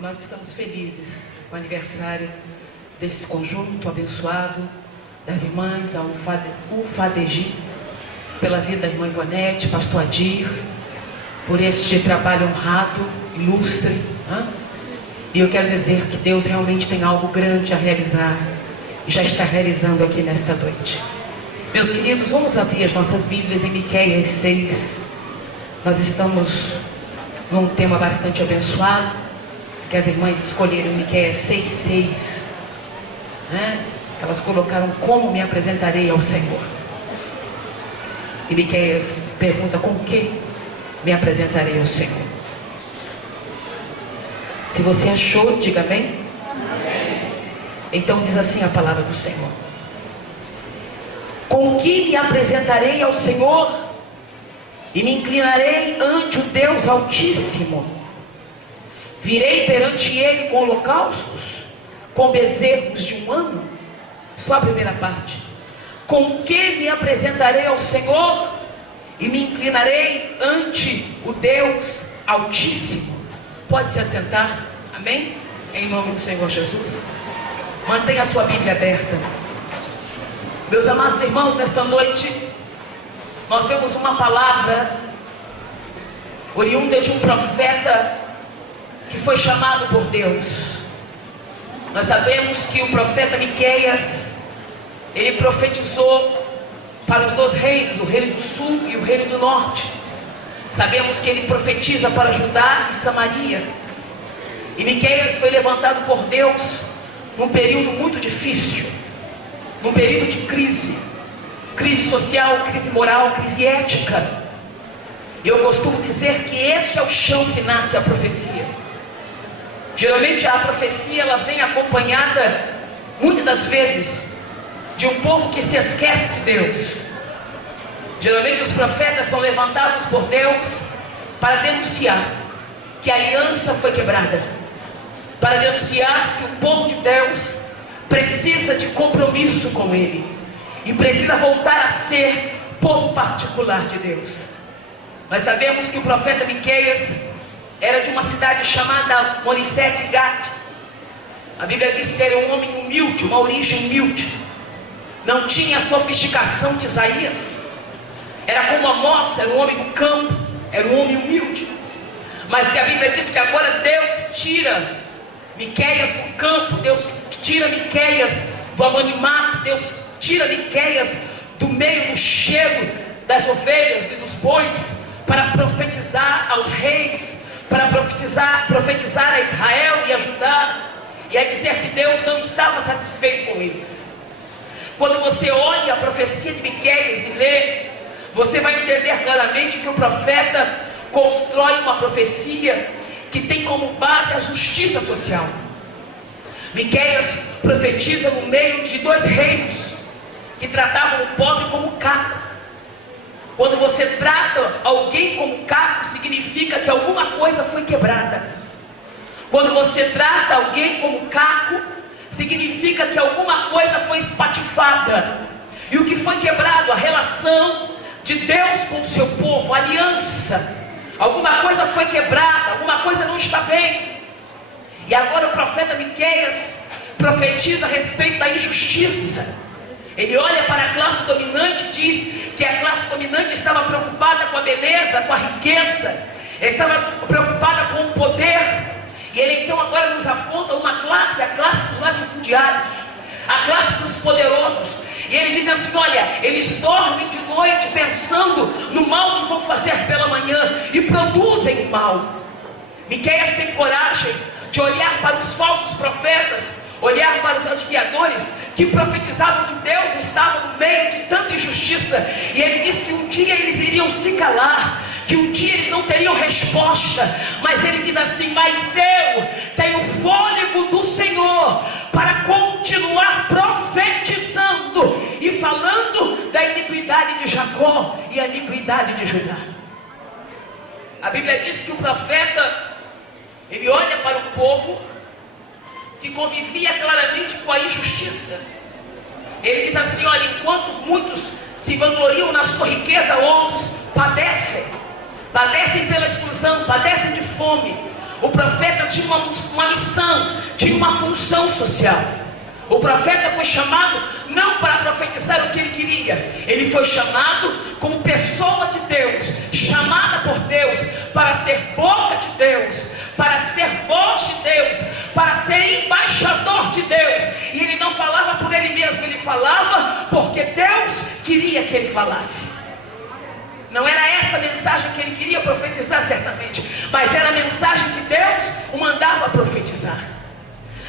nós estamos felizes com o aniversário desse conjunto abençoado das irmãs, a UFADG, pela vida da irmã Ivonete, pastor Adir, por este trabalho honrado, ilustre. E eu quero dizer que Deus realmente tem algo grande a realizar e já está realizando aqui nesta noite. Meus queridos, vamos abrir as nossas Bíblias em Miqueias 6. Nós estamos num tema bastante abençoado, que as irmãs escolheram Miqueias 6:6, Elas colocaram: como me apresentarei ao Senhor? E Miqueias pergunta: com que me apresentarei ao Senhor? Se você achou, diga amém. Amém. Então diz assim a palavra do Senhor: com que me apresentarei ao Senhor e me inclinarei ante o Deus Altíssimo? Virei perante Ele com holocaustos, com bezerros de um ano? Só a primeira parte. Com que me apresentarei ao Senhor e me inclinarei ante o Deus Altíssimo? Pode se assentar, amém? Em nome do Senhor Jesus. Mantenha a sua Bíblia aberta. Meus amados irmãos, nesta noite nós vemos uma palavra oriunda de um profeta que foi chamado por Deus. Nós sabemos que o profeta Miqueias, ele profetizou para os dois reinos, o reino do sul e o reino do norte. Sabemos que ele profetiza para Judá e Samaria. E Miqueias foi levantado por Deus num período muito difícil, num período de crise social, crise moral, crise ética. Eu costumo dizer que este é o chão que nasce a profecia. Geralmente a profecia ela vem acompanhada, muitas das vezes, de um povo que se esquece de Deus. Geralmente os profetas são levantados por Deus para denunciar que a aliança foi quebrada, para denunciar que o povo de Deus precisa de compromisso com Ele e precisa voltar a ser povo particular de Deus. Nós sabemos que o profeta Miqueias era de uma cidade chamada Morisset Gat. A Bíblia diz que ele era um homem humilde, uma origem humilde. Não tinha a sofisticação de Isaías. Era como Amós, era um homem do campo, era um homem humilde. Mas a Bíblia diz que agora Deus tira Miqueias do campo, Deus tira Miqueias do anonimato, Deus tira Miqueias do meio do cheiro das ovelhas e dos bois, para profetizar aos reis, para profetizar a Israel e a Judá, e a dizer que Deus não estava satisfeito com eles. Quando você olha a profecia de Miqueias e lê, você vai entender claramente que o profeta constrói uma profecia que tem como base a justiça social. Miqueias profetiza no meio de dois reinos que tratavam o pobre como caco. Quando você trata alguém como caco, significa que alguma coisa foi quebrada. Quando você trata alguém como caco, significa que alguma coisa foi espatifada. E o que foi quebrado? A relação de Deus com o seu povo, a aliança. Alguma coisa foi quebrada, alguma coisa não está bem. E agora o profeta Miqueias profetiza a respeito da injustiça. Ele olha para a classe dominante e diz que a classe dominante estava preocupada com a beleza, com a riqueza, estava preocupada com o poder. E ele então agora nos aponta uma classe, a classe dos latifundiários, a classe dos poderosos. E ele diz assim: olha, eles dormem de noite pensando no mal que vão fazer pela manhã e produzem o mal. Miqueias tem coragem de olhar para os falsos profetas, olhar para os anticriadores que profetizavam que Deus estava no meio de tanta injustiça. E ele disse que um dia eles iriam se calar, que um dia eles não teriam resposta. Mas ele diz assim: mas eu tenho fôlego do Senhor para continuar profetizando e falando da iniquidade de Jacó e a iniquidade de Judá. A Bíblia diz que o profeta, ele olha para o povo que convivia claramente com a injustiça. Ele diz assim: olha, enquanto muitos se vangloriam na sua riqueza, outros padecem pela exclusão, padecem de fome. O profeta tinha uma missão, tinha uma função social. O profeta foi chamado não para profetizar o que ele queria. Ele foi chamado como pessoa de Deus, chamada por Deus para ser boca de Deus, para ser voz de Deus, para ser embaixador de Deus. E ele não falava por ele mesmo, ele falava porque Deus queria que ele falasse. Não era esta a mensagem que ele queria profetizar certamente, mas era a mensagem que Deus o mandava profetizar.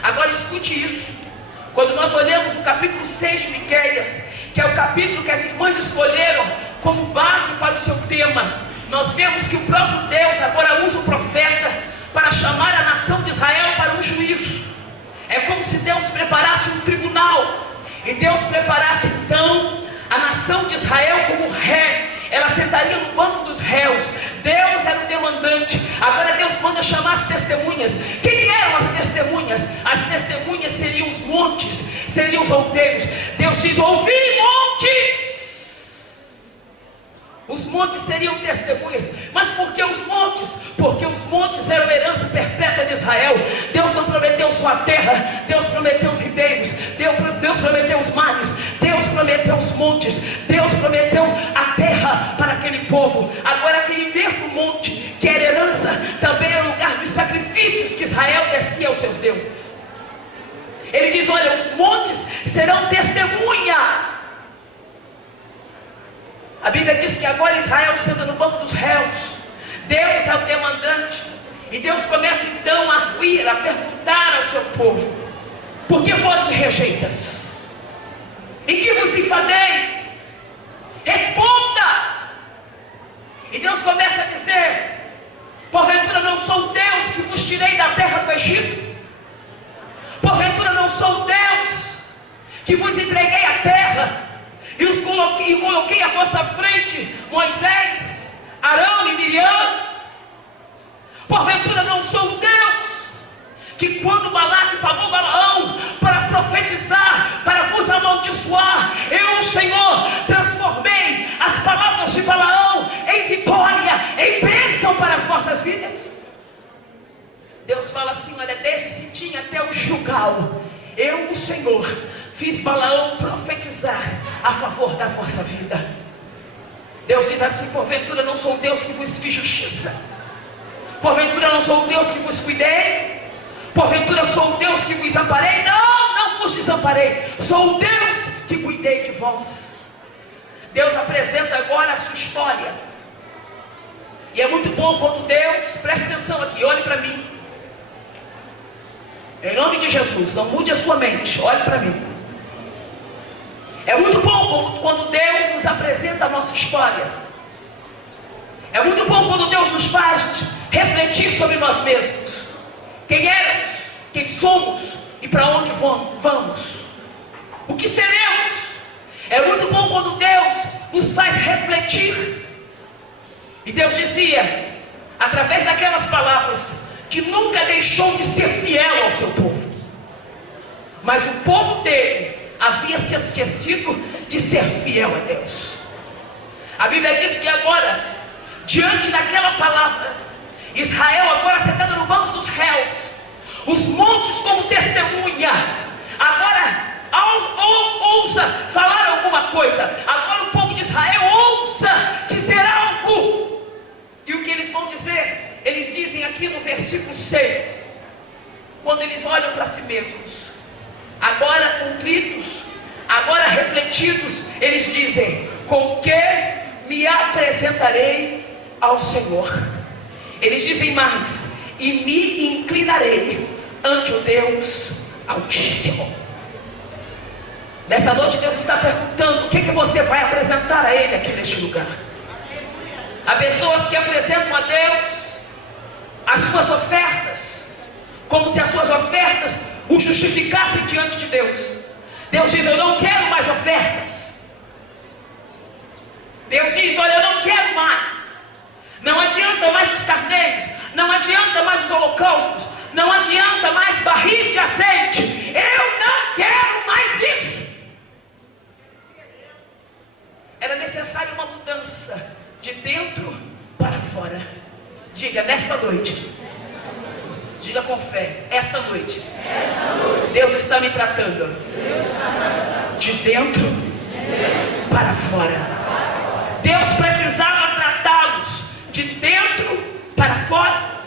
Agora escute isso. Quando nós olhamos o capítulo 6 de Miqueias, que é o capítulo que as irmãs escolheram como base para o seu tema, nós vemos que o próprio Deus agora usa o profeta para chamar a nação de Israel para um juízo. É como se Deus preparasse um tribunal, e Deus preparasse então a nação de Israel como ré. Ela sentaria no banco dos réus. Deus era o demandante. Agora Deus manda chamar as testemunhas. Quem eram as testemunhas? As testemunhas seriam os montes, seriam os outeiros. Deus diz: ouvi, montes. Os montes seriam testemunhas. Mas por que os montes? Porque os montes eram a herança perpétua de Israel. Deus não prometeu só a terra, Deus prometeu os ribeiros, Deus prometeu os mares, Deus prometeu os montes, Deus prometeu a terra para aquele povo. Agora aquele mesmo monte, que era herança, também era lugar dos sacrifícios que Israel descia aos seus deuses. Ele diz: olha, os montes serão testemunha. A Bíblia diz que agora Israel senta no banco dos réus. Deus é o demandante. E Deus começa então a arguir, a perguntar ao seu povo: por que vós me rejeitas? Em que vos enfadei? Responda! E Deus começa a dizer: porventura não sou o Deus que vos tirei da terra do Egito? Porventura não sou o Deus que vos entreguei a terra e coloquei à vossa frente Moisés, Arão e Miriam? Porventura não sou o Deus que, quando Balaque pagou Balaão para profetizar, para vos amaldiçoar, eu, o Senhor, transformei as palavras de Balaão em vitória, em bênção para as vossas vidas? Deus fala assim: olha, desde Sitim até o Gilgal, eu, o Senhor, fiz Balaão profetizar a favor da vossa vida. Deus diz assim: porventura não sou o Deus que vos fiz justiça? Porventura não sou o Deus que vos cuidei? Porventura sou o Deus que vos amparei? Não, não vos desamparei. Sou o Deus que cuidei de vós. Deus apresenta agora a sua história. E é muito bom quando Deus, preste atenção aqui, olhe para mim. Em nome de Jesus, não mude a sua mente, olhe para mim. É muito bom quando Deus nos apresenta a nossa história. É muito bom quando Deus nos faz refletir sobre nós mesmos. Quem éramos, quem somos e para onde vamos. O que seremos. É muito bom quando Deus nos faz refletir. E Deus dizia, através daquelas palavras, que nunca deixou de ser fiel ao seu povo. Mas o povo dele havia se esquecido de ser fiel a Deus. A Bíblia diz que agora, diante daquela palavra, Israel agora sentado no banco dos réus, os montes como testemunha, agora ouça falar alguma coisa. Agora o povo de Israel ouça dizer algo. E o que eles vão dizer? Eles dizem aqui no versículo 6, quando eles olham para si mesmos, agora contritos, agora refletidos, eles dizem: com que me apresentarei ao Senhor? Eles dizem mais: e me inclinarei ante o Deus Altíssimo. Nesta noite Deus está perguntando: o que você vai apresentar a Ele aqui neste lugar? Há pessoas que apresentam a Deus as suas ofertas, como se as suas ofertas o justificassem diante de Deus. Deus diz: eu não quero mais ofertas. Deus diz: olha, eu não quero mais. Não adianta mais os carneiros, não adianta mais os holocaustos, não adianta mais barris de azeite. Eu não quero mais isso. Era necessária uma mudança de dentro para fora. Diga: nesta noite Diga com fé, esta noite, Deus está me tratando de dentro para fora. Deus precisava tratá-los de dentro para fora.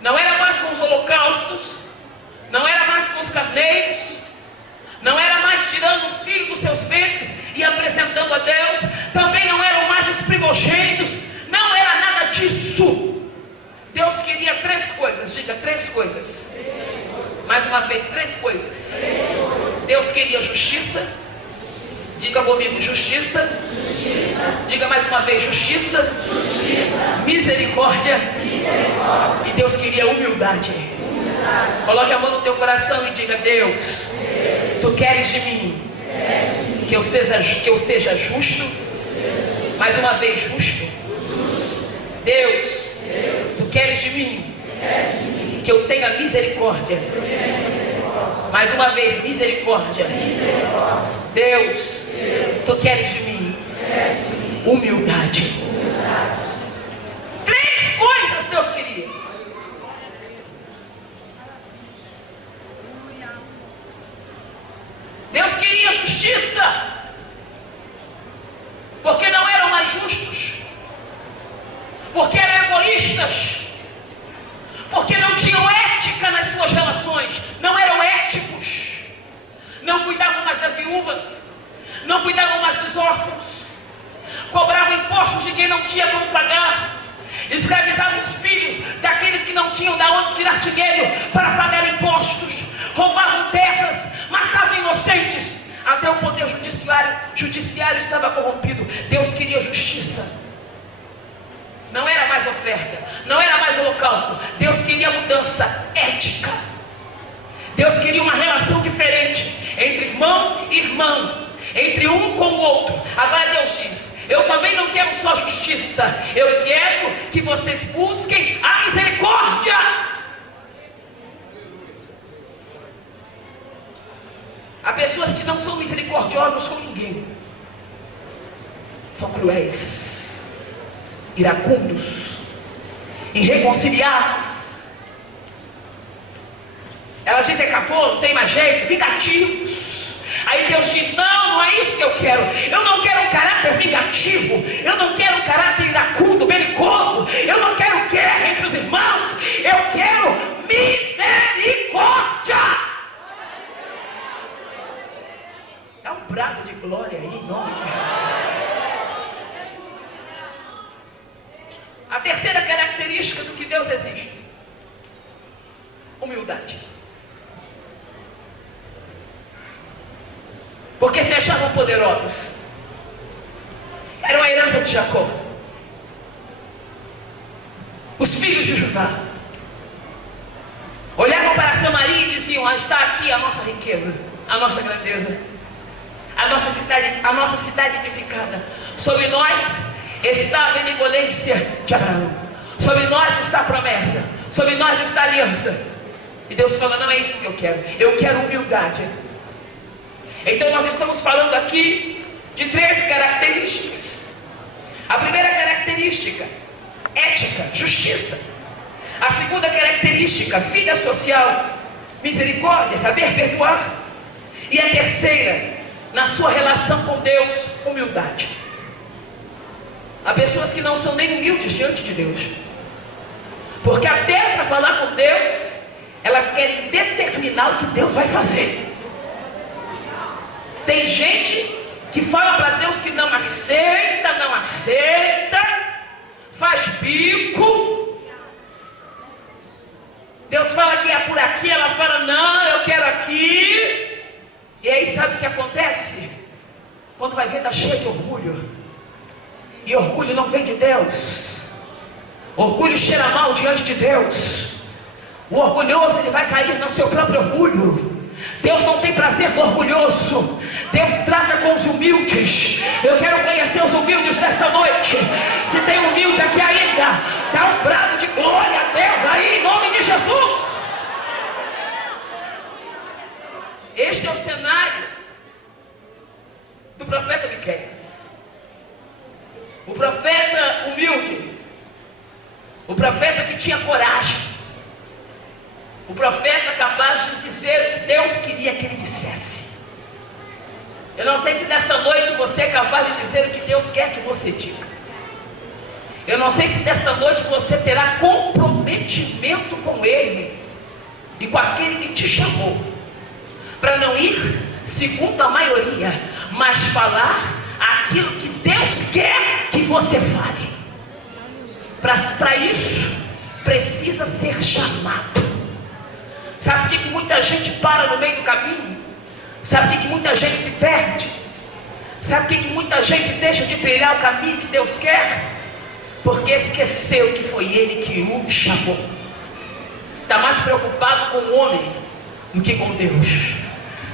Não era mais com os holocaustos, não era mais com os carneiros, não era mais tirando o filho dos seus ventres e apresentando a Deus, também não eram mais os primogênitos, não era nada disso. Deus queria 3 coisas, diga 3 coisas. Mais uma vez, 3 coisas. Deus queria justiça. Diga comigo, justiça. Diga mais uma vez, justiça. Misericórdia. E Deus queria humildade. Coloque a mão no teu coração e diga: Deus, tu queres de mim que eu seja justo. Mais uma vez, justo. Deus, tu queres de mim que eu tenha misericórdia. Mais uma vez, misericórdia. Deus, tu queres de mim humildade. 3 coisas Deus queria. Deus queria justiça, porque não eram mais justos, porque eram egoístas, porque não tinham ética nas suas relações, não eram éticos, não cuidavam mais das viúvas, não cuidavam mais dos órfãos, cobravam impostos de quem não tinha como pagar, escravizavam os filhos daqueles que não tinham da onde tirar dinheiro para pagar impostos, roubavam terras, matavam inocentes, até o poder judiciário estava corrompido. Deus queria justiça. Não era mais oferta, não era mais holocausto. Deus queria mudança ética. Deus queria uma relação diferente entre irmão e irmão, entre um com o outro. Agora Deus diz: eu também não quero só justiça, eu quero que vocês busquem a misericórdia. Há pessoas que não são misericordiosas com ninguém, são cruéis, iracundos, irreconciliáveis. Elas dizem: acabou, não tem mais jeito, vingativos. Aí Deus diz: não é isso que eu quero. Eu não quero um caráter vingativo, eu não quero um caráter iracundo, belicoso, eu não quero guerra entre os irmãos, eu quero misericórdia. É um brado de glória aí, em nome de Jesus. A terceira característica do que Deus exige: humildade. Porque se achavam poderosos, eram a herança de Jacó, os filhos de Judá. Olhavam para Samaria e diziam: está aqui a nossa riqueza, a nossa grandeza, a nossa cidade edificada. Sobre nós está a benevolência de Abraão, sobre nós está a promessa, sobre nós está a aliança. E Deus fala: não é isso que eu quero humildade. Então nós estamos falando aqui de 3 características. A primeira característica, ética, justiça. A segunda característica, vida social, misericórdia, saber perdoar. E a terceira, na sua relação com Deus, humildade. Há pessoas que não são nem humildes diante de Deus, porque até para falar com Deus, elas querem determinar o que Deus vai fazer. Tem gente que fala para Deus que não aceita, faz bico. Deus fala que é por aqui, ela fala: não, eu quero aqui. E aí sabe o que acontece? Quando vai ver, está cheio de orgulho. E orgulho não vem de Deus. Orgulho cheira mal diante de Deus. O orgulhoso, ele vai cair no seu próprio orgulho. Deus não tem prazer do orgulhoso. Deus trata com os humildes. Eu quero conhecer os humildes nesta noite. Se tem humilde aqui ainda, dá um brado de glória a Deus aí, em nome de Jesus. Este é o cenário do profeta Miqueias. O profeta humilde, o profeta que tinha coragem, O profeta capaz de dizer o que Deus queria que ele dissesse. Eu não sei se nesta noite você é capaz de dizer o que Deus quer que você diga. Eu não sei se nesta noite você terá comprometimento com Ele e com aquele que te chamou, para não ir segundo a maioria, mas falar aquilo que Deus quer que você fale. Para isso, precisa ser chamado. Sabe por que muita gente para no meio do caminho? Sabe por que muita gente se perde? Sabe por que muita gente deixa de trilhar o caminho que Deus quer? Porque esqueceu que foi Ele que o chamou. Está mais preocupado com o homem do que com Deus.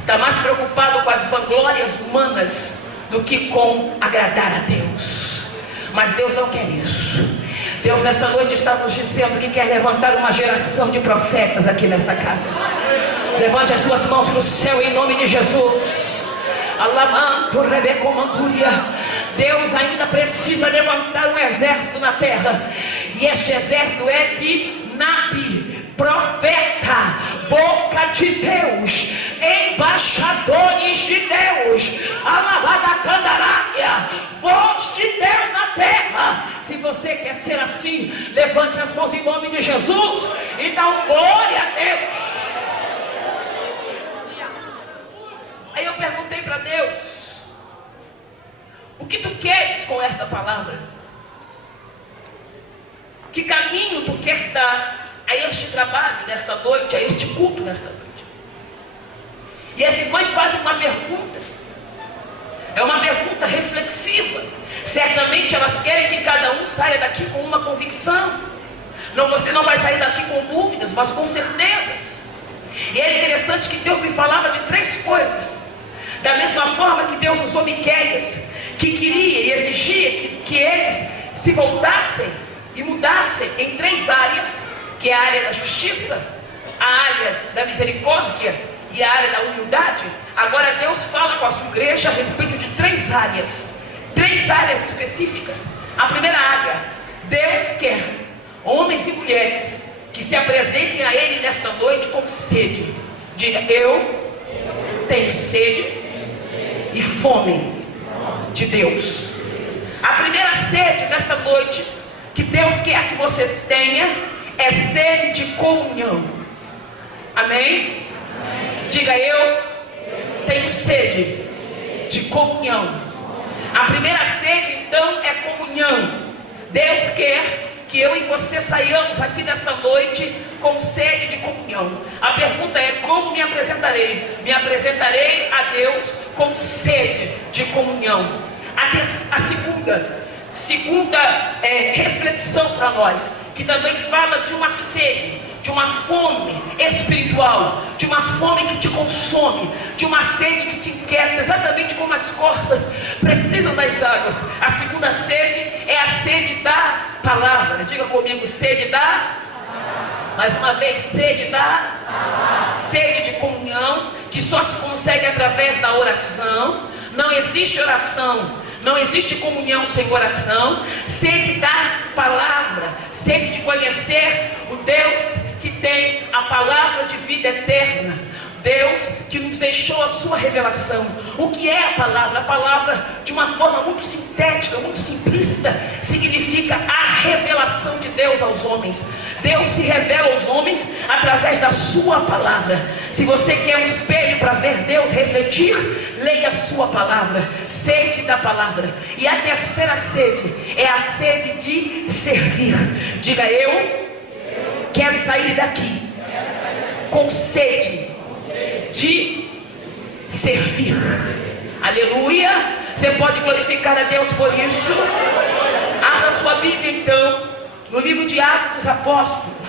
Está mais preocupado com as vanglórias humanas do que com agradar a Deus. Mas Deus não quer isso. Deus nesta noite está nos dizendo que quer levantar uma geração de profetas aqui nesta casa. Levante as suas mãos para o céu em nome de Jesus. Alamanto, Rebecomanturia. Deus ainda precisa levantar um exército na terra. E este exército é de Nabi, profeta, boca de Deus, embaixadores de Deus, alabada candarária, voz de Deus na terra. Se você quer ser assim, levante as mãos em nome de Jesus e dá um glória a Deus. Aí eu perguntei para Deus: o que tu queres com esta palavra? Que caminho tu quer dar a este trabalho nesta noite, a este culto nesta noite? E as irmãs fazem uma pergunta, é uma pergunta reflexiva. Certamente elas querem que cada um saia daqui com uma convicção. Não, você não vai sair daqui com dúvidas, mas com certezas. E é interessante que Deus me falava de 3 coisas. Da mesma forma que Deus usou Miqueias, que queria e exigia que eles se voltassem e mudassem em 3 áreas, que é a área da justiça, a área da misericórdia e a área da humildade. Agora Deus fala com a sua igreja a respeito de 3 áreas. 3 áreas específicas. A primeira área: Deus quer homens e mulheres que se apresentem a Ele nesta noite com sede. Diga: eu tenho sede e fome de Deus. A primeira sede nesta noite que Deus quer que você tenha é sede de comunhão. Amém? Diga: eu tenho sede de comunhão. A primeira sede então é comunhão. Deus quer que eu e você saiamos aqui nesta noite com sede de comunhão. A pergunta é: como me apresentarei? Me apresentarei a Deus com sede de comunhão. A segunda reflexão para nós, que também fala de uma sede, de uma fome espiritual, de uma fome que te consome, de uma sede que te inquieta, exatamente como as corças precisam das águas. A segunda sede é a sede da palavra. Diga comigo: sede da palavra. Mais uma vez: sede da palavra. Sede de comunhão, que só se consegue através da oração. Não existe oração, não existe comunhão sem oração. Sede da palavra, sede de conhecer o Deus que tem a palavra de vida eterna, Deus que nos deixou a sua revelação. O que é a palavra? A palavra, de uma forma muito sintética, muito simplista, significa a revelação de Deus aos homens. Deus se revela aos homens através da sua palavra. Se você quer um espelho para ver Deus refletir, leia a sua palavra. Sede da palavra. E a terceira sede é a sede de servir. Diga: eu quero sair daqui com sede de servir. Aleluia. Você pode glorificar a Deus por isso. Abra sua Bíblia então no livro de Atos dos Apóstolos.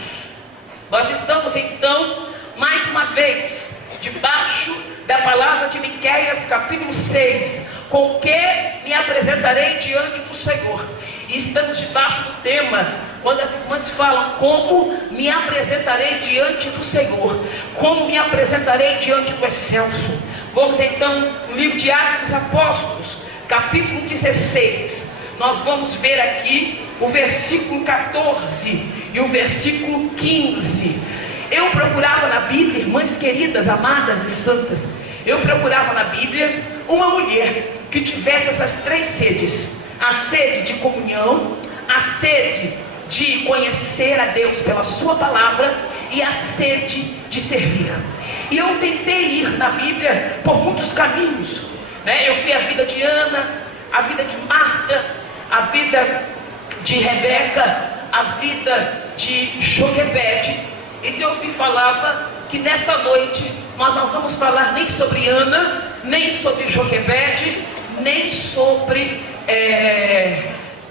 Nós estamos então mais uma vez debaixo da palavra de Miqueias, capítulo 6. Com o que me apresentarei diante do Senhor. E estamos debaixo do tema, quando as irmãs falam: como me apresentarei diante do Senhor, como me apresentarei diante do excelso. Vamos então no livro de Atos dos Apóstolos, capítulo 16. Nós vamos ver aqui o versículo 14 e o versículo 15. Eu procurava na Bíblia, irmãs queridas, amadas e santas, eu procurava na Bíblia uma mulher que tivesse essas três sedes: a sede de comunhão, a sede de conhecer a Deus pela sua palavra e a sede de servir. E eu tentei ir na Bíblia por muitos caminhos, né? Eu vi a vida de Ana, a vida de Marta, a vida de Rebeca, a vida de Joquebede, e Deus me falava que nesta noite nós não vamos falar nem sobre Ana, nem sobre Joquebede, nem sobre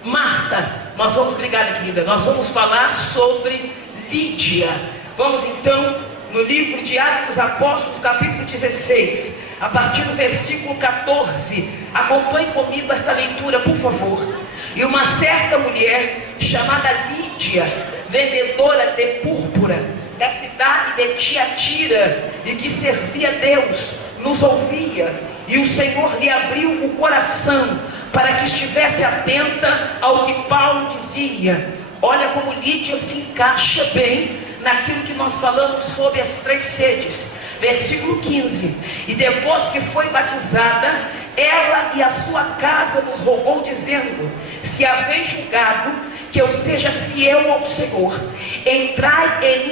Marta. Nós vamos, obrigada querida, nós vamos falar sobre Lídia. Vamos então no livro de Atos dos Apóstolos, capítulo 16, a partir do versículo 14. Acompanhe comigo esta leitura, por favor. E uma certa mulher chamada Lídia, vendedora de púrpura, da cidade de Tiatira, e que servia a Deus, nos ouvia, e o Senhor lhe abriu o coração para que estivesse atenta ao que Paulo dizia. Olha como Lídia se encaixa bem naquilo que nós falamos sobre as três sedes. Versículo 15: e depois que foi batizada, ela e a sua casa nos rogou, dizendo: se haveis julgado que eu seja fiel ao Senhor, entrai em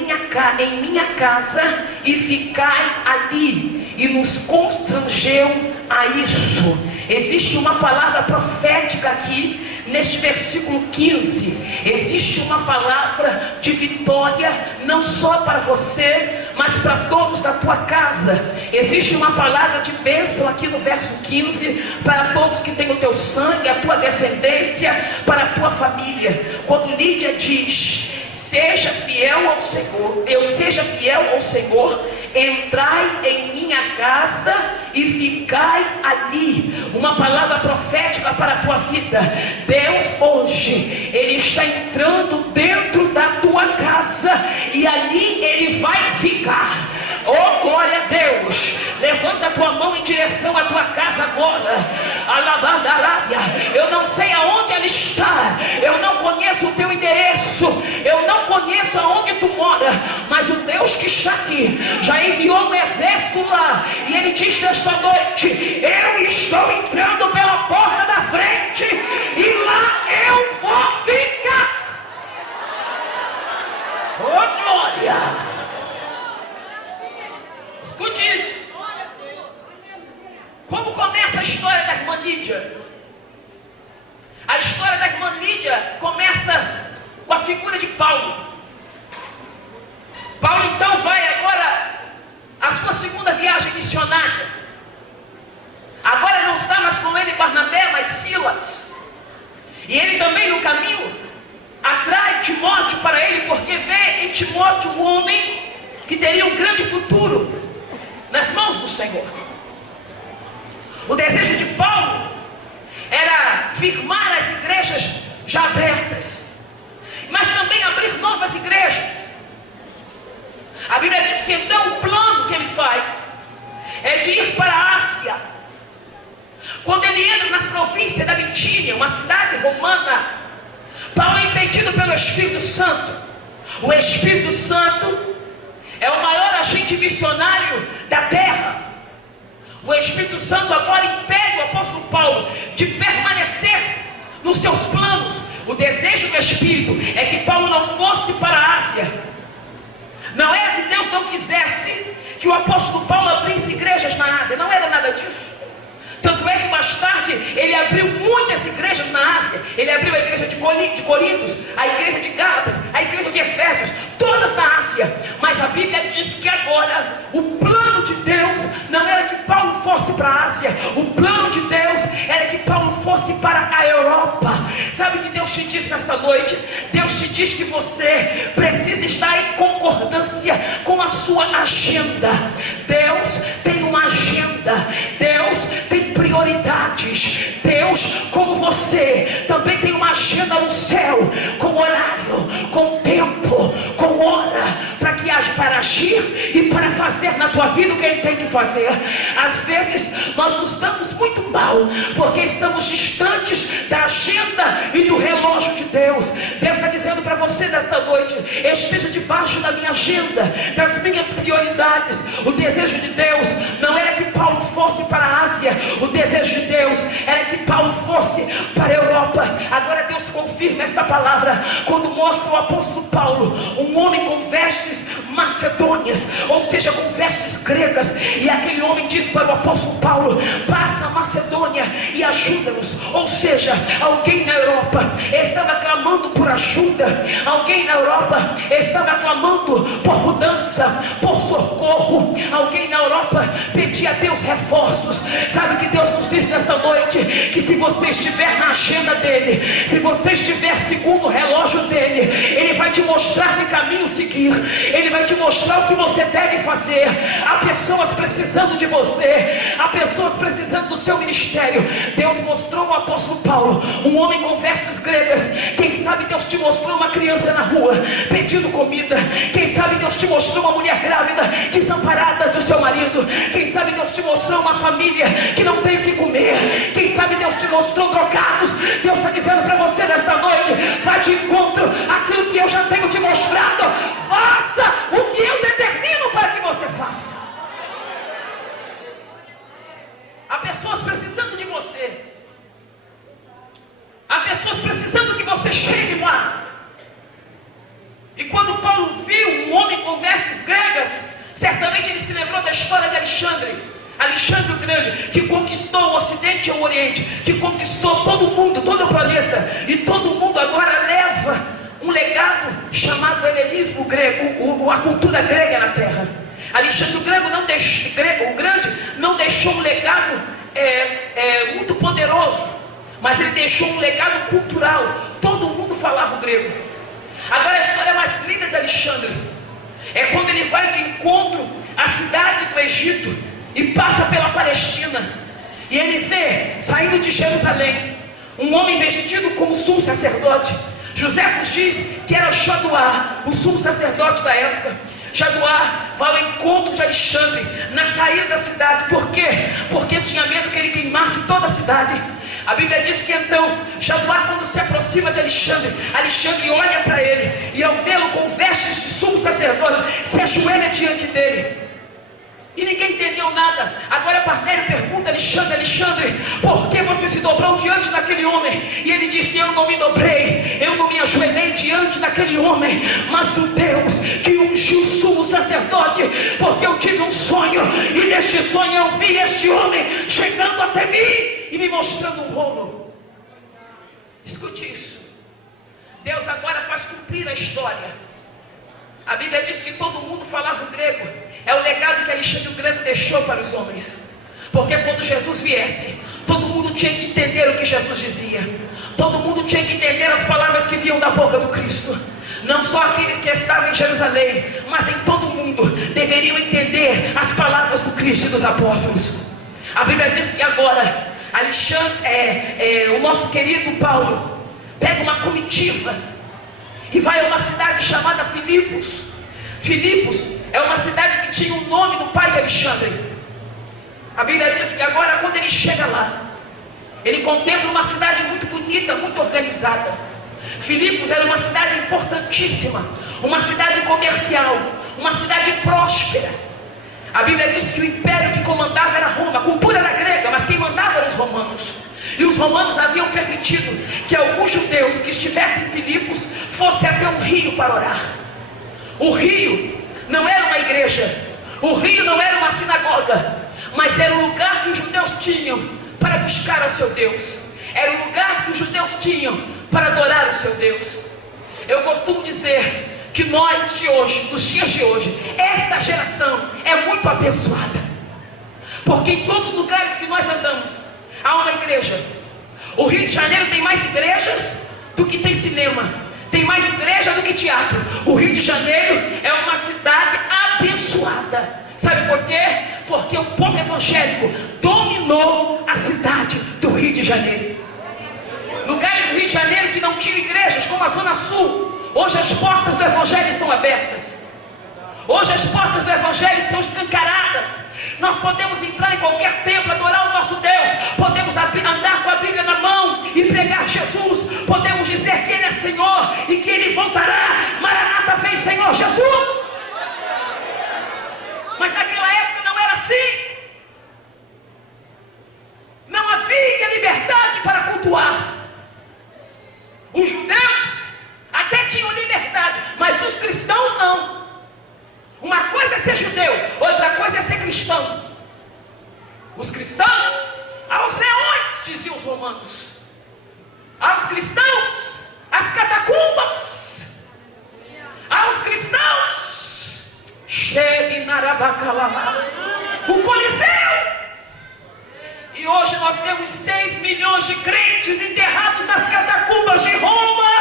minha casa e ficai ali. E nos constrangeu a isso. Existe uma palavra profética aqui neste versículo 15. Existe uma palavra de vitória, não só para você, mas para todos da tua casa. Existe uma palavra de bênção aqui no verso 15, para todos que têm o teu sangue, a tua descendência, para a tua família. Quando Lídia diz: seja fiel ao Senhor, eu seja fiel ao Senhor, entrai em minha casa e ficai ali. Uma palavra profética para a tua vida. Deus hoje, Ele está entrando dentro da tua casa e ali Ele vai ficar. Oh, glória a Deus. Levanta a tua mão em direção à tua casa agora. Alabandarábia. Eu não sei aonde ela está, eu não conheço o teu endereço, eu não conheço aonde tu mora, mas o Deus que está aqui já enviou um exército lá, e Ele diz nesta noite: eu estou entrando pela porta da frente e lá eu vou ficar. Oh, glória. Escute isso. Como começa a história da irmã Lídia? A história da irmã Lídia começa com a figura de Paulo. Paulo então vai agora à sua segunda viagem missionária. Agora não está mais com ele Barnabé, mas Silas. E ele também no caminho atrai Timóteo para ele, porque vê em Timóteo um homem que teria um grande futuro nas mãos do Senhor. O desejo de Paulo era firmar as igrejas já abertas, mas também abrir novas igrejas. A Bíblia diz que então o plano que ele faz é de ir para a Ásia. Quando ele entra nas províncias da Bitínia, uma cidade romana, Paulo é impedido pelo Espírito Santo. O Espírito Santo é o maior agente missionário da terra. O Espírito Santo agora impede o apóstolo Paulo de permanecer nos seus planos. O desejo do Espírito é que Paulo não fosse para a Ásia. Não era que Deus não quisesse que o apóstolo Paulo abrisse igrejas na Ásia, não era nada disso. Tanto é que mais tarde ele abriu muitas igrejas na Ásia. Ele abriu a igreja de Corintos, a igreja de Gálatas, a igreja de Efésios, todas na Ásia. Mas a Bíblia diz que agora o plano de Deus não era que Paulo fosse para a Ásia. O plano de Deus era que Paulo fosse para a Europa. Sabe o que Deus te diz nesta noite? Deus te diz que você precisa estar em concordância com a sua agenda. Deus tem uma agenda. Deus tem prioridades. Deus, como você, também tem uma agenda no céu, com horário, com tempo, com hora, para que para agir e para fazer na tua vida o que Ele tem que fazer. Às vezes nós nos damos muito mal, porque estamos distantes da agenda e do relógio de Deus. Deus está dizendo para você nesta noite: esteja debaixo da minha agenda, das minhas prioridades. O desejo de Deus não era que Paulo fosse para a Ásia, o desejo de Deus era que Paulo fosse para a Europa. Agora Deus confirma esta palavra quando mostra o apóstolo Paulo, um homem com vestes macedônias, ou seja, com vestes gregas, e aquele homem diz para o apóstolo Paulo: passa a Macedônia e ajuda-nos. Ou seja, alguém na Europa estava clamando por ajuda, alguém na Europa estava clamando por mudança, por socorro, alguém na Europa pedia a Deus reforços. Sabe o que Deus nos diz nesta noite? Que se você estiver na agenda dele, se você estiver segundo o relógio dele, Ele vai te mostrar que caminho seguir, Ele vai te mostrar o que você deve fazer. Há pessoas precisando de você, há pessoas precisando do seu ministério. Deus mostrou ao apóstolo Paulo um homem com vestes gregas. Quem sabe Deus te mostrou uma criança na rua pedindo comida. Quem sabe Deus te mostrou uma mulher grávida desamparada do seu marido. Quem sabe Deus te mostrou uma família que não tem o que comer. Quem sabe Deus te mostrou drogados. Deus está dizendo para você nesta noite: vá de encontro àquilo que eu já tenho te mostrado. Faça o que eu determino para que você faça. Há pessoas precisando de você, há pessoas precisando que você chegue lá. E quando Paulo viu um homem com vestes gregas, certamente ele se lembrou da história de Alexandre o Grande, que conquistou o Ocidente e o Oriente, que conquistou todo mundo, todo o planeta, e todo mundo agora leva um legado chamado helenismo grego, a cultura grega na terra. Alexandre o Grande não deixou um legado muito poderoso, mas ele deixou um legado cultural. Todo mundo falava o grego. Agora a história mais linda de Alexandre é quando ele vai de encontro à cidade do Egito e passa pela Palestina, e ele vê, saindo de Jerusalém, um homem vestido como sumo sacerdote. Joséfos diz que era Jaduá, o sumo sacerdote da época. Jaduá vai ao encontro de Alexandre na saída da cidade. Por quê? Porque tinha medo que ele queimasse toda a cidade. A Bíblia diz que então Jaduá, quando se aproxima de Alexandre olha para ele, e ao vê-lo com vestes de sumo sacerdote, se ajoelha diante dele. E ninguém entendeu nada. Agora Parménio pergunta a Alexandre, por que você se dobrou diante daquele homem? E ele disse: eu não me dobrei, eu não me ajoelhei diante daquele homem, mas do Deus que ungiu o sumo sacerdote, porque eu tive um sonho, e neste sonho eu vi este homem chegando até mim e me mostrando um rolo. Escute isso. Deus agora faz cumprir a história. A Bíblia diz que todo mundo falava o grego. É o legado que Alexandre o Grande deixou para os homens. Porque quando Jesus viesse, todo mundo tinha que entender o que Jesus dizia. Todo mundo tinha que entender as palavras que vinham da boca do Cristo. Não só aqueles que estavam em Jerusalém, mas em todo mundo deveriam entender as palavras do Cristo e dos apóstolos. A Bíblia diz que agora o nosso querido Paulo pega uma comitiva e vai a uma cidade chamada Filipos. Filipos é uma cidade que tinha o nome do pai de Alexandre. A Bíblia diz que agora, quando ele chega lá, ele contempla uma cidade muito bonita, muito organizada. Filipos era uma cidade importantíssima, uma cidade comercial, uma cidade próspera. A Bíblia diz que o império que comandava era Roma. A cultura era grega, mas quem mandava eram os romanos. E os romanos haviam permitido que alguns judeus que estivessem em Filipos fossem até um rio para orar. O rio não era uma igreja, o rio não era uma sinagoga, mas era o lugar que os judeus tinham para buscar ao seu Deus. Era o lugar que os judeus tinham para adorar o seu Deus. Eu costumo dizer que nós de hoje, nos dias de hoje, esta geração é muito abençoada, porque em todos os lugares que nós andamos há uma igreja. O Rio de Janeiro tem mais igrejas do que tem cinema, tem mais igreja do que teatro. O Rio de Janeiro é uma cidade abençoada. Sabe por quê? Porque o povo evangélico dominou a cidade do Rio de Janeiro. Lugares do Rio de Janeiro que não tinham igrejas, como a Zona Sul, hoje as portas do evangelho estão abertas. Hoje as portas do Evangelho são escancaradas. Nós podemos entrar em qualquer templo, adorar o nosso Deus. Podemos andar com a Bíblia na mão e pregar Jesus. Podemos dizer que Ele é Senhor e que Ele voltará. Maranata, vem Senhor Jesus. Mas naquela época não era assim. Não havia liberdade para cultuar. Os judeus até tinham liberdade, mas os cristãos não. Uma coisa é ser judeu, outra coisa é ser cristão. Os cristãos, aos leões, diziam os romanos. Aos cristãos, as catacumbas. Aos cristãos, o Coliseu. E hoje nós temos 6 milhões de crentes enterrados nas catacumbas de Roma,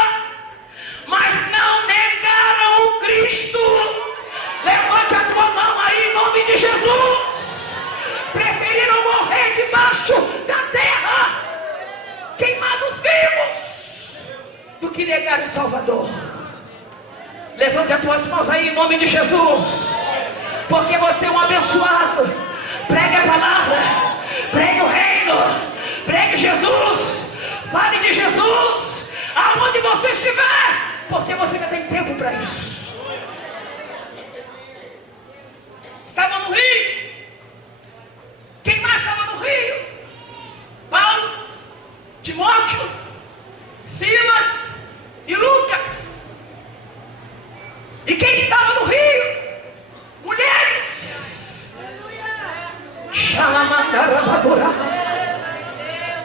mas não negaram o Cristo. Levante a tua mão aí em nome de Jesus. Preferiram morrer debaixo da terra, queimados vivos, do que negar o Salvador. Levante as tuas mãos aí em nome de Jesus, porque você é um abençoado. Pregue a palavra, pregue o reino, pregue Jesus, fale de Jesus aonde você estiver, porque você ainda tem tempo para isso. Estava no rio. Quem mais estava no rio? Paulo, Timóteo, Silas e Lucas. E quem estava no rio? Mulheres.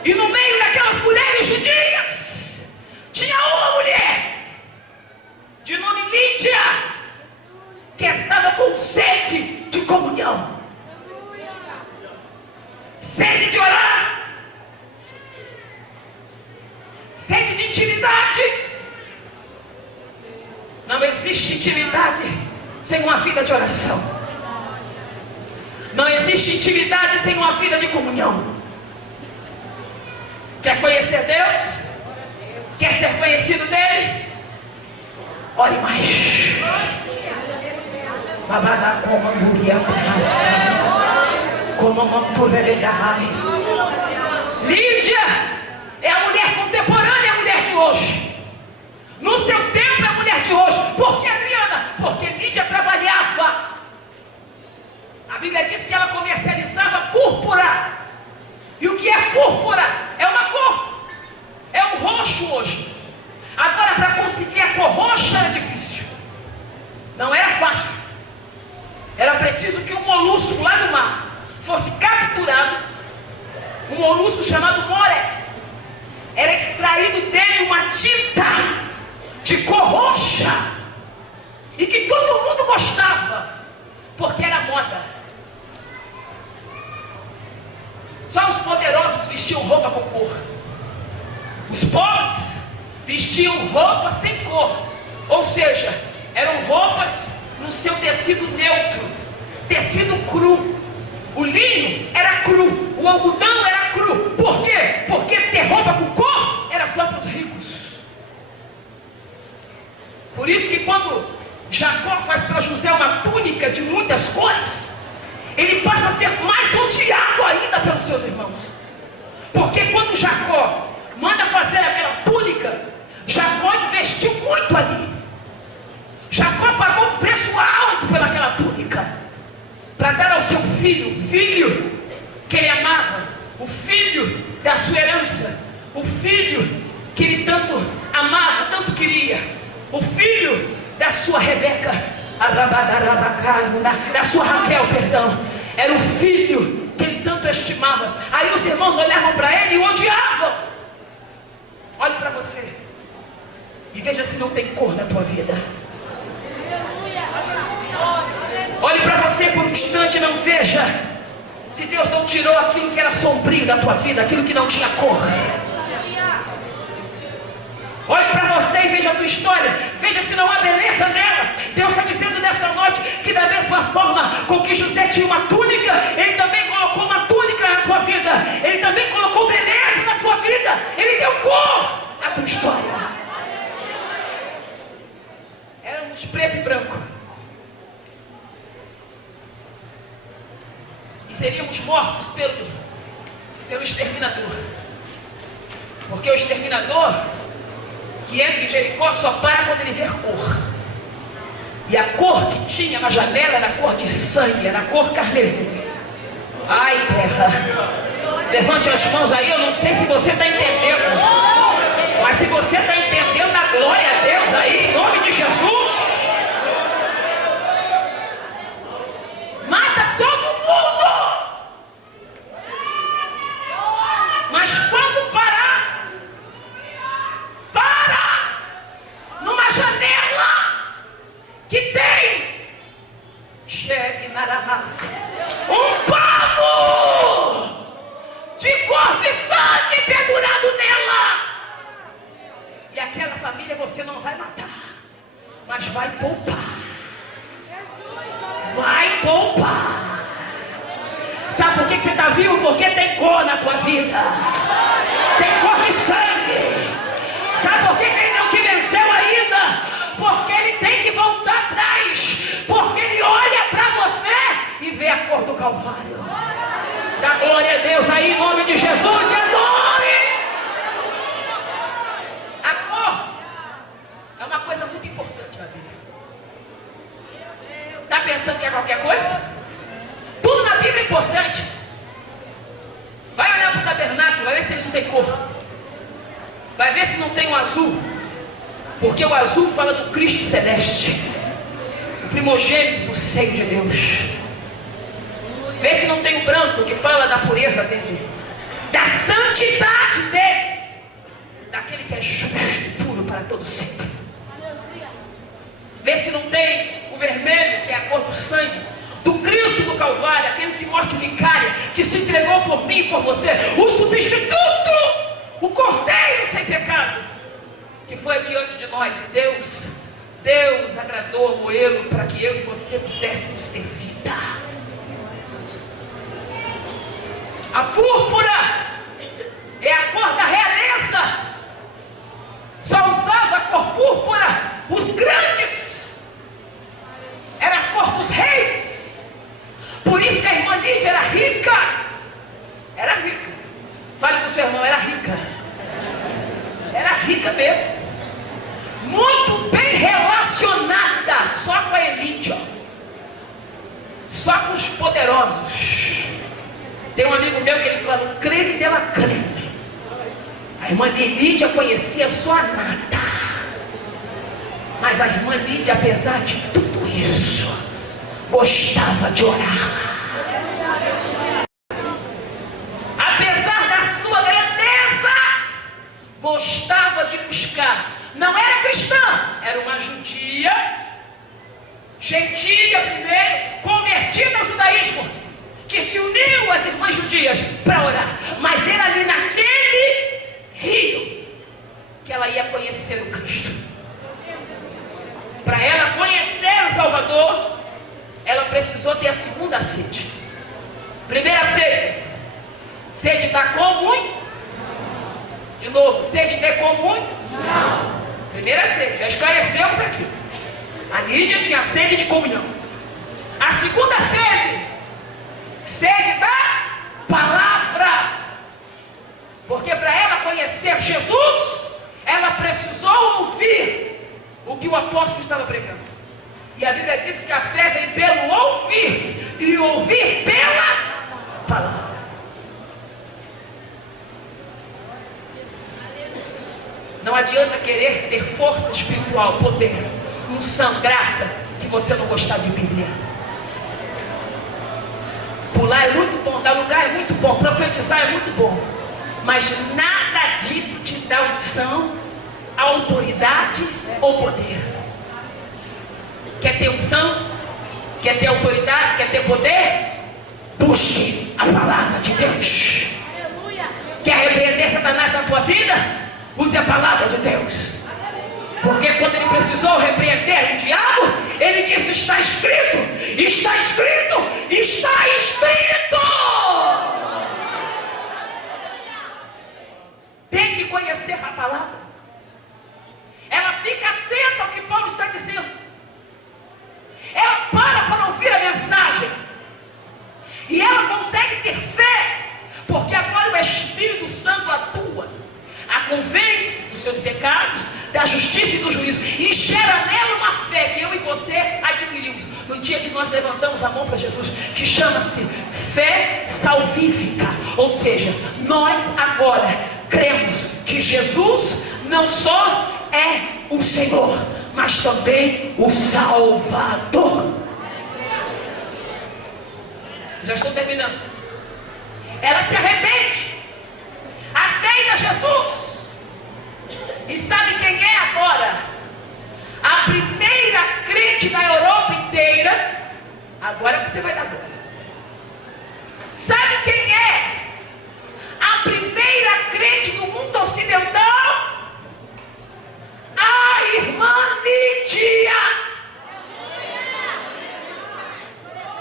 E no meio daquelas mulheres judias tinha uma mulher de nome Lídia, que estava com sede de comunhão, sede de orar, sede de intimidade. Não existe intimidade sem uma vida de oração. Não existe intimidade sem uma vida de comunhão. Quer conhecer Deus? Quer ser conhecido dele? Ore mais. Lídia é a mulher contemporânea, a mulher de hoje. No seu tempo é a mulher de hoje. Por que, Adriana? Porque Lídia trabalhava. A Bíblia diz que ela comercializava púrpura. E o que é púrpura? É uma cor. É um roxo hoje. Agora, para conseguir a cor roxa era difícil. Não era fácil. Era preciso que um molusco lá no mar fosse capturado. Um molusco chamado Morex. Era extraído dele uma tinta de cor roxa. E que todo mundo gostava, porque era moda. Só os poderosos vestiam roupa com cor. Os pobres vestiam roupa sem cor. Ou seja, eram roupas no seu tecido neutro, tecido cru. O linho era cru, o algodão era cru. Por quê? Porque ter roupa com cor era só para os ricos. Por isso que quando Jacó faz para José uma túnica de muitas cores, ele passa a ser mais odiado ainda pelos seus irmãos. Porque quando Jacó manda fazer aquela túnica, Jacó investiu muito ali. Jacó pagou um preço alto pelaquela túnica, para dar ao seu filho, o filho que ele amava, o filho da sua herança, o filho que ele tanto amava, tanto queria, o filho da sua Rebeca, da sua Raquel, perdão. Era o filho que ele tanto estimava. Aí os irmãos olhavam para ele e o odiavam. Olhe para você e veja se não tem cor na tua vida. Olhe para você por um instante e não veja se Deus não tirou aquilo que era sombrio da tua vida, aquilo que não tinha cor. Olhe para você e veja a tua história. Veja se não há beleza nela. Deus está dizendo nesta noite que da mesma forma com que José tinha uma túnica, Ele também colocou uma túnica na tua vida. Ele também colocou beleza na tua vida. Ele deu cor à tua história. Éramos preto e branco. seríamos mortos pelo exterminador. Porque o exterminador que entra em Jericó só para quando ele ver cor. E a cor que tinha na janela era cor de sangue, era cor carmesim. Ai, terra, levante as mãos aí. Eu não sei se você está entendendo, mas se você está entendendo, a glória a Deus aí, em nome de Jesus. Mata todo mundo, mas quando parar numa janela que tem um pano de cor de sangue pendurado nela, e aquela família você não vai matar, mas vai poupar. Vai poupar. Sabe por que você está vivo? Porque tem cor na tua vida, tem cor de sangue. Sabe por que ele não te venceu ainda? Porque ele tem que voltar atrás, porque ele olha para você e vê a cor do Calvário. Dá glória a Deus aí em nome de Jesus e adore. A cor é uma coisa muito importante na Bíblia. Está pensando que é qualquer coisa? Tudo na Bíblia é importante. Vai olhar para o tabernáculo, vai ver se ele não tem cor. Vai ver se não tem o azul. Porque o azul fala do Cristo celeste, o primogênito do seio de Deus. Vê se não tem o branco, que fala da pureza dele, da santidade dele, daquele que é justo e puro para todo sempre. Vê se não tem o vermelho, que é a cor do sangue, do Cristo do Calvário, aquele de morte vicária, que se entregou por mim e por você, o substituto, o cordeiro sem pecado, que foi adiante de nós. E Deus agradou a moê-lo para que eu e você pudéssemos ter vida. A púrpura é a cor da realeza. Só usava a cor púrpura os grandes. Era a cor dos reis. Por isso que a irmã Lídia era rica. Era rica. Fale para o seu irmão, era rica. Era rica mesmo. Muito bem relacionada. Só com a elite, ó. Só com os poderosos. Tem um amigo meu que ele fala, o creme dela creme. A irmã Lídia conhecia só a nata. Mas a irmã Lídia, apesar de tudo isso, gostava de orar. Apesar da sua grandeza, gostava de buscar. Não era cristã, era uma judia, gentia primeiro, convertida ao judaísmo, que se uniu às irmãs judias para orar. Mas era ali naquele rio que ela ia conhecer o Cristo. Para ela conhecer o Salvador, ela precisou ter a segunda sede. Primeira sede, sede da comunhão. De novo, sede de comunhão? Não. Primeira sede, já esclarecemos aqui. A Lídia tinha sede de comunhão. A segunda sede, sede da palavra. Porque para ela conhecer Jesus, ela precisou ouvir o que o apóstolo estava pregando. E a Bíblia diz que a fé vem pelo ouvir, e ouvir pela palavra. Não adianta querer ter força espiritual, poder, unção, graça, se você não gostar de Bíblia. Pular é muito bom, dar lugar é muito bom, profetizar é muito bom, mas nada disso te dá unção, autoridade ou poder. Quer ter unção? Quer ter autoridade? Quer ter poder? Busque a palavra de Deus. Quer repreender Satanás na tua vida? Use a palavra de Deus. Porque quando ele precisou repreender o diabo, ele disse, está escrito, está escrito, está escrito. Tem que conhecer a palavra. Ela fica atenta ao que Paulo está dizendo. Ela para ouvir a mensagem. E ela consegue ter fé, porque agora o Espírito Santo atua, a convence dos seus pecados, da justiça e do juízo, e gera nela uma fé que eu e você adquirimos no dia que nós levantamos a mão para Jesus, que chama-se fé salvífica. Ou seja, nós agora cremos que Jesus não só é o Senhor, mas também o Salvador. Já estou terminando. Ela se arrepende, aceita Jesus. E sabe quem é agora? A primeira crente da Europa inteira. Agora é que você vai dar glória. Sabe quem é a primeira crente do mundo ocidental? A irmã Lídia.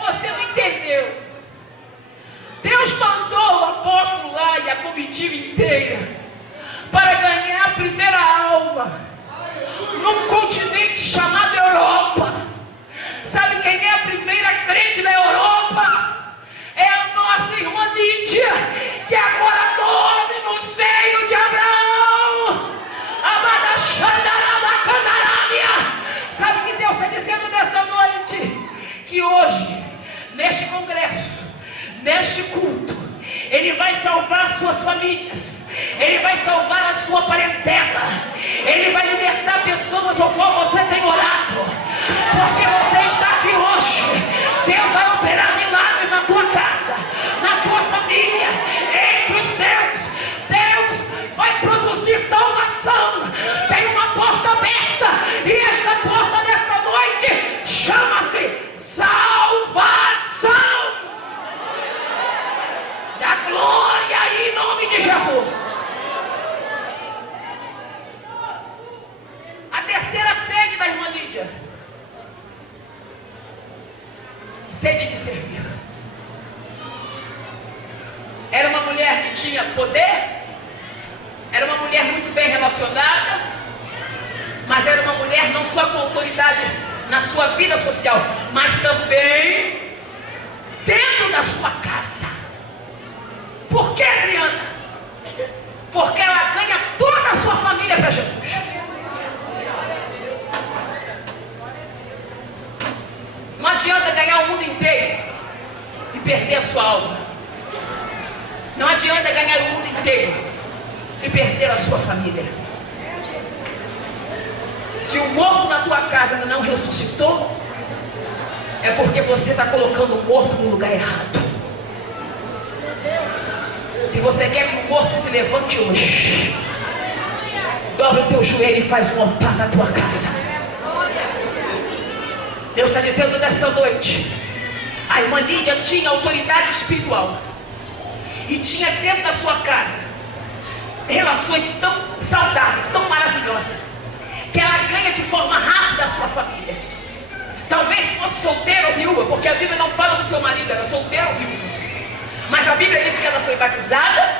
Você não entendeu? Deus mandou o apóstolo lá e a comitiva inteira para ganhar a primeira alma num continente chamado Europa. Sabe quem é a primeira crente da Europa? É a nossa irmã Lídia, que agora dorme no seio de Abraão. Sabe o que Deus está dizendo nesta noite? Que hoje, neste congresso, neste culto, Ele vai salvar suas famílias, Ele vai salvar a sua parentela, Ele vai libertar pessoas ao qual você tem orado, porque você está aqui hoje. Deus vai operar milagres na tua casa, na tua família, entre os teus. Deus vai produzir salvação. Tem uma porta aberta, e esta porta nesta noite chama-se salvação. Da glória em nome de Jesus. A terceira sede da irmã Lídia: sede de servir. Era uma mulher que tinha poder, era uma mulher muito bem relacionada, mas era uma mulher não só com autoridade na sua vida social, mas também dentro da sua casa. Por que, Adriana? Porque ela ganha toda a sua família para Jesus. Não adianta ganhar o mundo inteiro e perder a sua alma. Não adianta ganhar o mundo inteiro e perder a sua família. Se o morto na tua casa ainda não ressuscitou, é porque você está colocando o morto no lugar errado. Se você quer que o morto se levante hoje, dobra o teu joelho e faz um altar na tua casa. Deus está dizendo nesta noite: a irmã Lídia tinha autoridade espiritual, e tinha dentro da sua casa relações tão saudáveis, tão maravilhosas, que ela ganha de forma rápida a sua família. Talvez fosse solteira ou viúva, porque a Bíblia não fala do seu marido, era solteira ou viúva. Mas a Bíblia diz que ela foi batizada,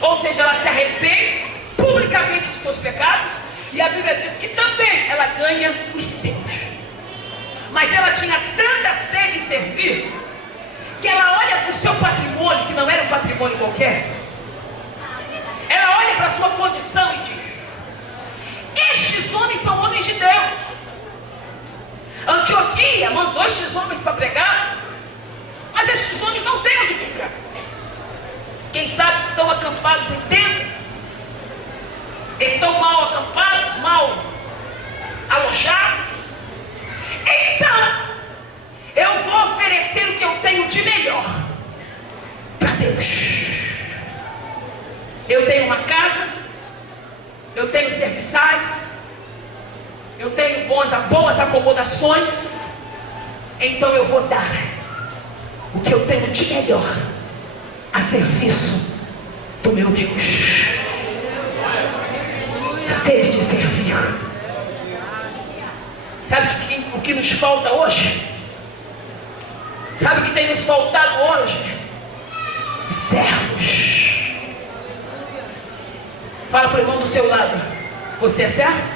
ou seja, ela se arrepende publicamente dos seus pecados, e a Bíblia diz que também ela ganha os seus. Mas ela tinha tanta sede em servir, que ela olha para o seu patrimônio, que não era um patrimônio qualquer. Ela olha para a sua condição e diz: estes homens são homens de Deus. Antioquia mandou estes homens para pregar, mas estes homens não têm onde ficar. Quem sabe estão acampados em tendas, estão mal acampados, mal alojados. Então, eu vou oferecer o que eu tenho de melhor para Deus. Eu tenho uma casa, eu tenho serviçais, eu tenho boas acomodações. Então eu vou dar o que eu tenho de melhor a serviço do meu Deus. Sede de servir. Sabe o que nos falta hoje? Sabe o que tem nos faltado hoje? Servos. Fala para o irmão do seu lado: você é servo?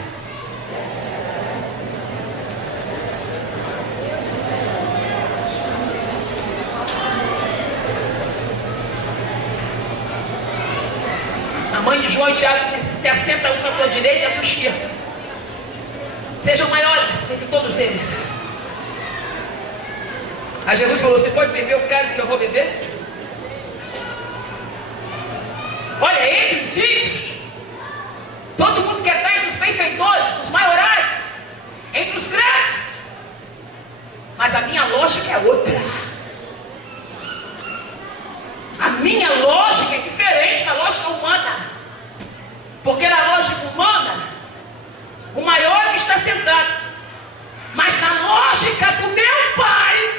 que João e Tiago disse: se assenta um à tua direita e à tua esquerda. Sejam maiores entre todos eles. Aí Jesus falou: você pode beber o cálice que eu vou beber? Olha, entre os ímpios, todo mundo quer estar entre os benfeitores, os maiorais, entre os grandes. Mas a minha lógica é outra. A minha lógica é diferente da lógica humana. Porque na lógica humana, o maior é que está sentado. Mas na lógica do meu Pai,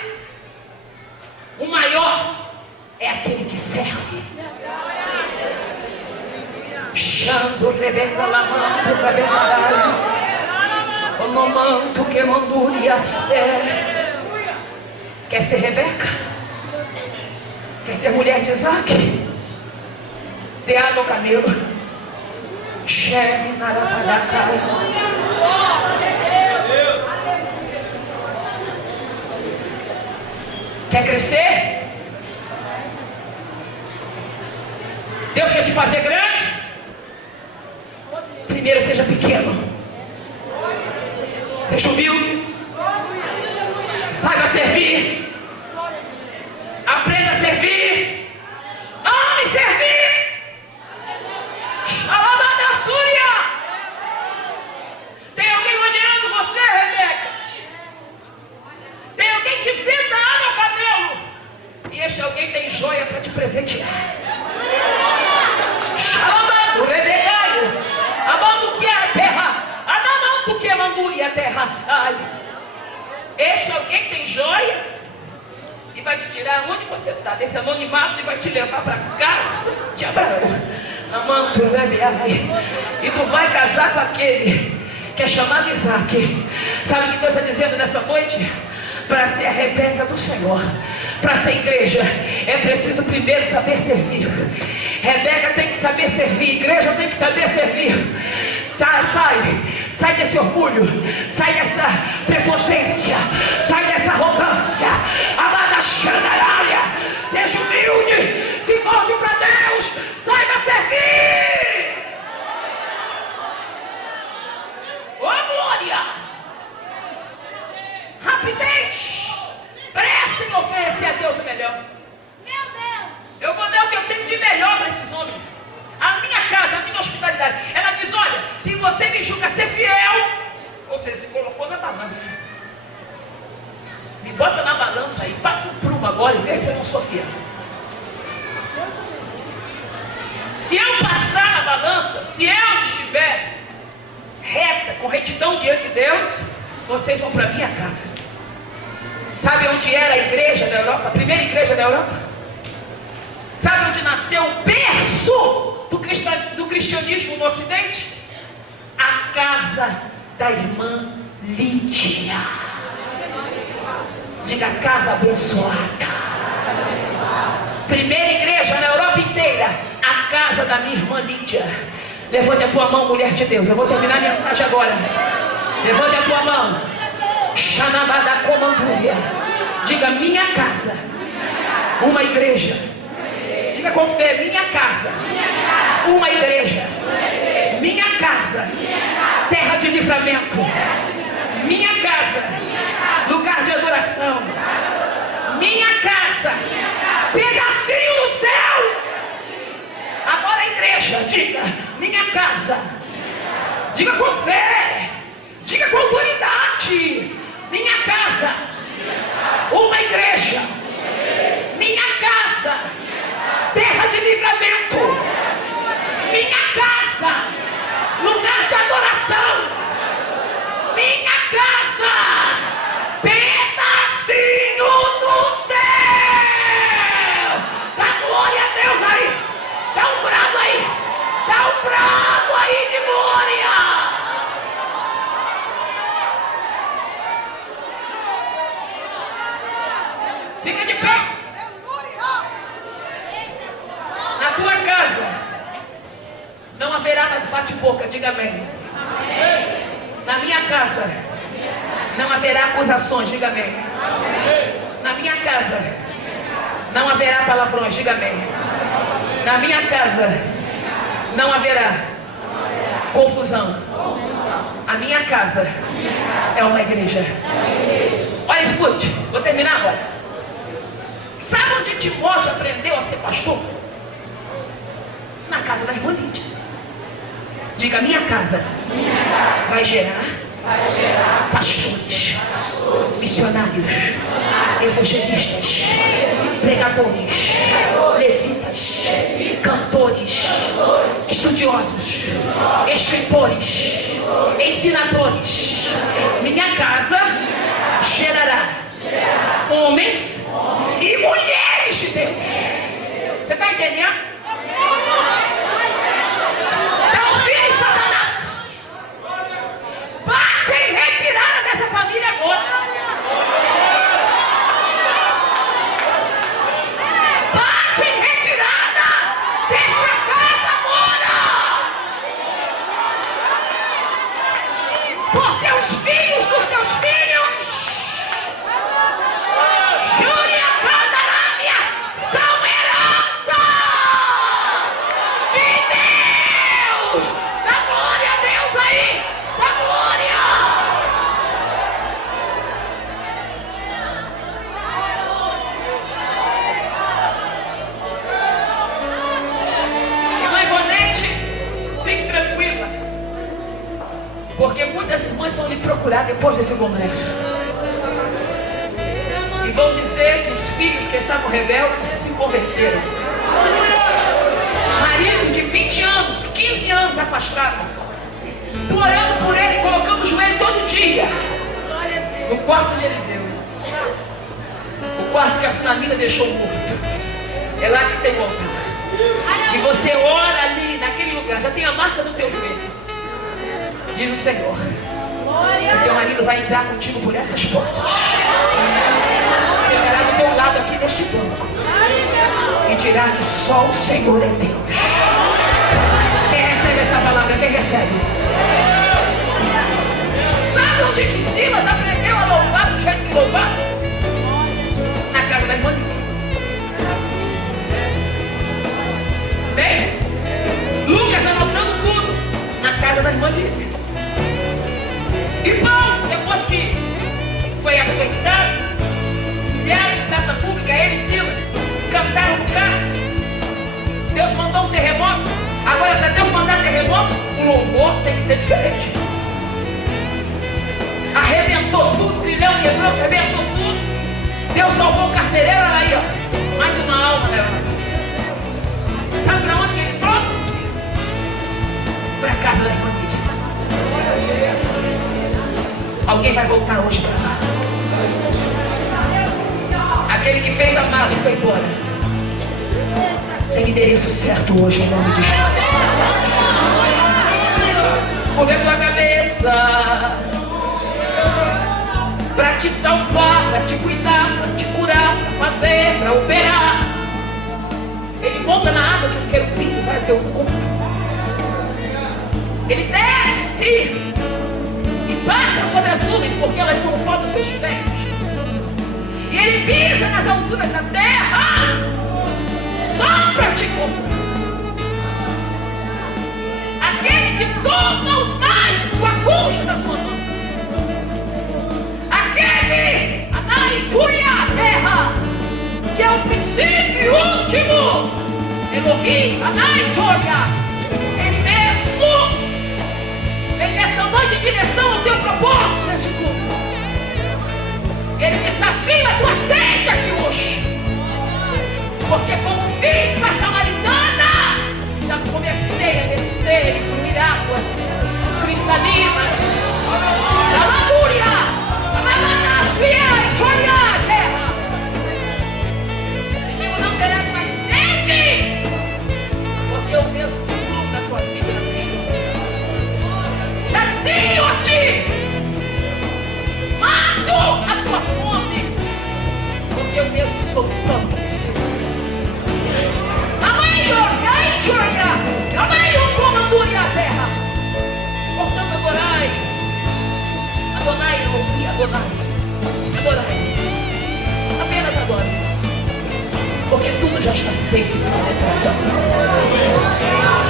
o maior é aquele que serve. Chando, rebenta, lamando, rebenta, no manto que mandou-lhe a ser. Quer ser Rebeca? Quer ser mulher de Isaac? Dê água ao camelo. Quer crescer? Deus quer te fazer grande? Primeiro seja pequeno. Seja humilde. Saiba servir. Aprenda a servir. Ame servir. Xalabadassúria. Tem alguém olhando você, Rebeca? Tem alguém te vendo água ao camelo? E este alguém tem joia para te presentear. Xalabado, rebegaio. Amando que a terra. Amando que mandou e a terra sai. Este alguém tem joia e vai te tirar onde você está, desse anonimato, e vai te levar para a casa de Abraão. Amando, e tu vai casar com aquele que é chamado Isaac. Sabe o que Deus está dizendo nessa noite? Para ser a Rebeca do Senhor, para ser igreja, é preciso primeiro saber servir. Rebeca tem que saber servir, igreja tem que saber servir. Tá, sai desse orgulho, sai dessa prepotência, sai dessa arrogância. Amada Xandarália, seja humilde, se volte para Deus, saiba servir. Ô glória! Rapidez, pressa em oferecer a Deus o melhor. Eu vou dar o que eu tenho de melhor para esses homens. A minha casa, a minha hospitalidade. Ela diz: olha, se você me julga ser fiel, você se colocou na balança. Me bota na balança e passa o prumo agora e vê se eu não sou fiel. Se eu passar na balança, se eu estiver reta, com retidão diante de Deus, vocês vão para a minha casa. Sabe onde era a igreja da Europa? A primeira igreja da Europa? Sabe onde nasceu o berço do cristianismo no Ocidente? A casa da irmã Lídia. Diga: casa abençoada. Primeira igreja na Europa inteira, a casa da minha irmã Lídia. Levante a tua mão, mulher de Deus. Eu vou terminar a mensagem agora. Levante a tua mão. Xanabada comandúria. Diga: minha casa, uma igreja. Diga com fé: minha casa, uma igreja. Minha casa, terra de livramento. Minha casa, lugar de adoração. Minha casa, pedacinho do céu. Agora a igreja, diga: minha casa. Diga com fé, diga com autoridade: minha casa, uma igreja. Minha casa, terra de livramento. Minha casa, lugar de adoração. Minha casa, pedacinho do céu. Dá glória a Deus aí. Dá um brado aí. Dá um brado aí de glória. Fica de pé. Na tua casa não haverá mais bate-boca, diga amém. Na minha casa não haverá acusações, diga amém. Na minha casa não haverá palavrões, diga amém. Na minha casa não haverá confusão. A minha casa é uma igreja. Olha, escute, vou terminar agora. Sabe onde Timóteo aprendeu a ser pastor? Na casa da irmã Lídia. Diga, minha casa vai gerar pastores, missionários, evangelistas, pregadores, levitas, cantores, estudiosos, escritores, ensinadores. Minha casa gerará homens e mulheres de Deus. Você está entendendo? Então, filho de Satanás, bate em retirada dessa família agora. Bate em retirada desta casa agora. Porque os filhos dos teus filhos, Júlia Candarâmia, são herança de Deus. Dá glória a Deus aí. Dá glória. Irmã Ivonete, fique tranquila, porque muitas irmãs vão lhe procurar depois desse congresso e vão dizer que os filhos que estavam rebeldes se converteram. Marido de 20 anos, 15 anos afastado, tu orando por ele, colocando o joelho todo dia no quarto de Eliseu, o quarto que a Sunamita deixou morto. É lá que tem o altar. E você ora ali, naquele lugar, já tem a marca do teu joelho. Diz o Senhor, o teu marido vai entrar contigo por essas portas, sentará do teu lado aqui neste banco e dirá que só o Senhor é Deus. Quem recebe essa palavra? Quem recebe? Sabe onde que Silas aprendeu a louvar do jeito que louvava? Na casa da irmã Lídia. Bem, Lucas anotando tudo na casa da irmã Lídia. E Paulo, depois que foi açoitado, humilhado em praça pública, ele e Silas cantaram no cárcere. Deus mandou um terremoto. Agora, para Deus mandar terremoto, o louvor tem que ser diferente. Arrebentou tudo, o grilhão quebrou, arrebentou tudo. Deus salvou o carcereiro, olha aí, ó. Mais uma alma dela. Sabe para onde que eles foram? Para a casa da irmã Lídia. Alguém vai voltar hoje para lá. Aquele que fez a mala e foi embora tem endereço certo hoje, em nome de Jesus. Curva a tua cabeça para te salvar, para te cuidar, para te curar, para fazer, para operar. Ele monta na asa de um querubim e vai ao teu encontro. Ele desce e passa sobre as nuvens, porque elas são o pó dos seus pés. E ele pisa nas alturas da terra só para te encontrar. Aquele que toma os mares em sua concha da sua mão. Aquele, Anai, Júlia, a terra, que é o princípio e o último. Elohim, Anai, Júlia, ele mesmo vem nesta noite em direção ao teu propósito nesse culto. Ele me sacia a tua sede aqui hoje. Porque como fiz com a samaritana, já comecei a descer e fluir águas cristalinas. Aleluia! E terra. E que não terás mais sede, porque eu mesmo fluo na tua vida e na tua história. Sacio-te! Mato a tua fome, porque eu mesmo sou pão precioso. Amém, amém, o comandante a terra. Portanto, adorai, Adonai, Adonai, adorai, apenas adore, porque tudo já está feito.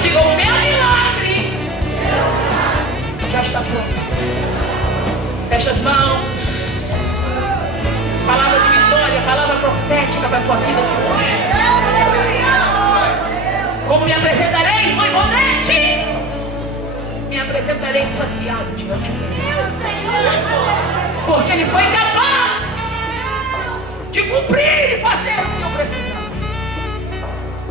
Diga o meu. profética para a tua vida de hoje. Como me apresentarei noivonete, me apresentarei saciado diante dele, porque ele foi capaz de cumprir